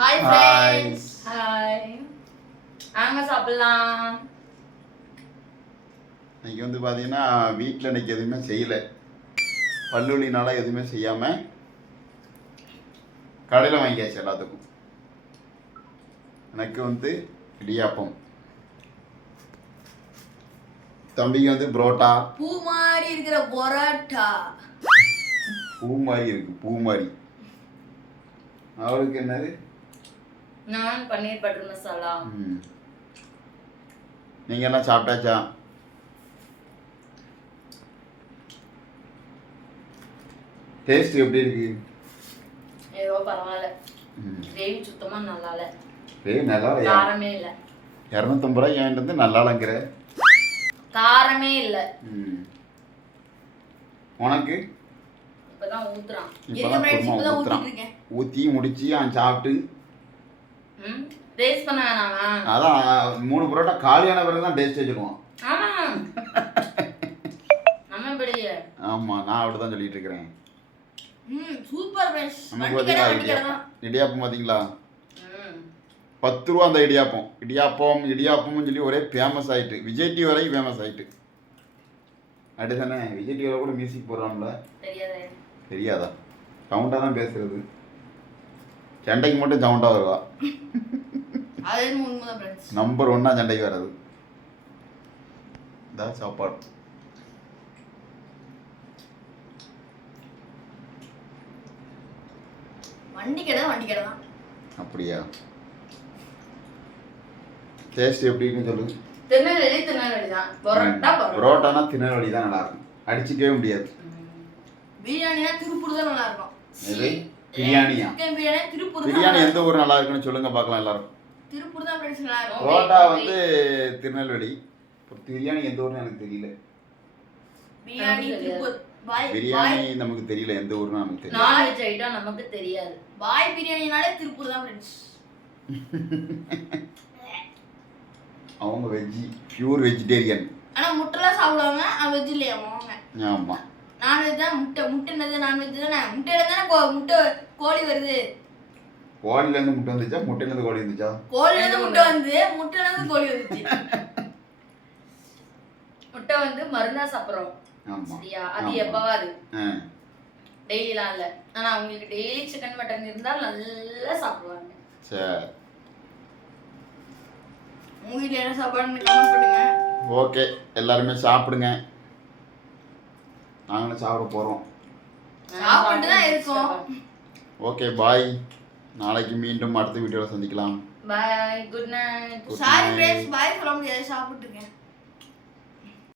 Hi Hi. Friends hi வாங்க சாப்பிடலாம். இன்னைக்கு வந்து பார்த்தீங்கன்னா வீட்டில் இன்னைக்கு எதுவுமே செய்யலை. பல்லுலினால எதுவுமே செய்யாமல் கடையில் வாங்கியாச்சு எல்லாத்துக்கும். எனக்கு வந்து இடியாப்பம். தம்பிக்கு வந்து புரோட்டா. பூ மாதிரி இருக்கிற பரோட்டா. பூ மாதிரி இருக்கு பூ மாதிரி அவளுக்கு என்னது? நான் பன்னீர் பட்டர் மசாலா. நீங்க எல்லாம் சாப்பிட்டாச்சா? டேஸ்ட் எப்படி இருக்கு? ஏதோ பரவாயில்ல. கிரேவி சுத்தமா நல்லா இல்ல ஏய் நல்லா இல்லையா காரமே இல்ல. இரநூத்தம்பது ரூபாய் என்கிட்ட வந்து நல்லாலங்கிற காரமே இல்ல. உனக்கு? இப்பதான் ஊத்துறான். இப்பதான் ஊத்திட்டு இருக்கேன்? ஊற்றி முடிச்சு அவன் சாப்பிட்டு டேஸ்ட் பண்ண வேணாமா? அதான் மூணு பரோட்டா காலியான பிறகு தான் டேஸ்ட் வச்சுருவான் ஆமா. நம்ம இப்படி ஆமாம் நான் அப்படி தான் சொல்லிட்டு இருக்கிறேன். ம் சூப்பர் கடை இடியாப்பம் தான் ம். பத்து ரூபா அந்த இடியாப்பம். இடியாப்பம் இடியாப்பம்னு சொல்லி ஒரே ஃபேமஸ் ஆயிட்டு. விஜய் டிவி வரைக்கும் ஃபேமஸ் ஆயிட்டு. அப்படிதானே விஜய் டிவியில் கூட மியூசிக் போடுறான்ல. தெரியாதே. தெரியாதா? சவுண்டாக தான் பேசுறது. சண்டைக்கு மட்டும் சவுண்டாக வருவா. நம்பர் ஒன்னா சண்டைக்கு இதான் சாப்பாடு. வண்டி கடை வண்டி கடை தான். அப்படியா? டேஸ்ட் எப்படி இருக்குன்னு சொல்லு. திருநெல்வேலி திருநெல்வேலி தான் பரோட்டா பரோட்டா. புரோட்டானா திருநெல்வேலி தான் நல்லா இருக்கும் அடிச்சிக்கவே முடியாது. பிரியாணினா திருப்பூர் தான் நல்லா இருக்கும் பிரியாணியா? பிரியாணி எந்த ஊர் நல்லா இருக்குன்னு சொல்லுங்க பார்க்கலாம் எல்லாரும். திருப்பூர் தான் புரோட்டா வந்து திருநெல்வேலி. பிரியாணி எந்த ஊர்னு எனக்கு தெரியல. பிரியாணி நமக்கு பிரியாணி பாய் நமக்கு தெரியல எந்த ஊர்னு நமக்கு தெரியல. நான்வெஜ் ஐட்டம் நமக்கு தெரியாது. பாய் பிரியாணினாலே திருப்பூர் தான் ஃப்ரெண்ட்ஸ் அவங்க வெஜ்ஜி பியூர் வெஜிடேரியன் ஆனா முட்டைலாம் சாப்பிடுவாங்க வெஜ் இல்லையா அவங்க ஆமாம் நான்வெஜ் தான் முட்டை முட்டைன்றது நான்வெஜ் தானே? முட்டையில தானே கோ- முட்டை கோழி வருது. கோழிலேருந்து முட்டை வந்துச்சா? முட்டையிலேருந்து கோழி வந்துச்சா? கோழில இருந்து முட்டை வந்து முட்டையில இருந்து கோழி வந்துச்சு. முட்டை வந்து மறுநாள் சாப்பிட்றோம். சரியா? அது. எப்பவாது? டெய்லிலாம் இல்ல. ஆனா அவங்களுக்கு டெய்லி சிக்கன் மட்டன் இருந்தால் நல்லா சாப்பிடுவாங்க. சரி. உங்க வீட்டுல என்ன சாப்பாடுன்னு கமெண்ட் பண்ணுங்க. ஓகே. எல்லாருமே சாப்பிடுங்க. நாங்களும் சாப்பிட போகிறோம் சாப்பிட்டு தான் இருக்கோம். ஓகே பாய் நாளைக்கு மீண்டும் அடுத்த வீடியோவில் சந்திக்கலாம். Bye good night Good sorry. Friends bye சொல்ல முடியாது. சாப்பிட்டு இருக்கேன்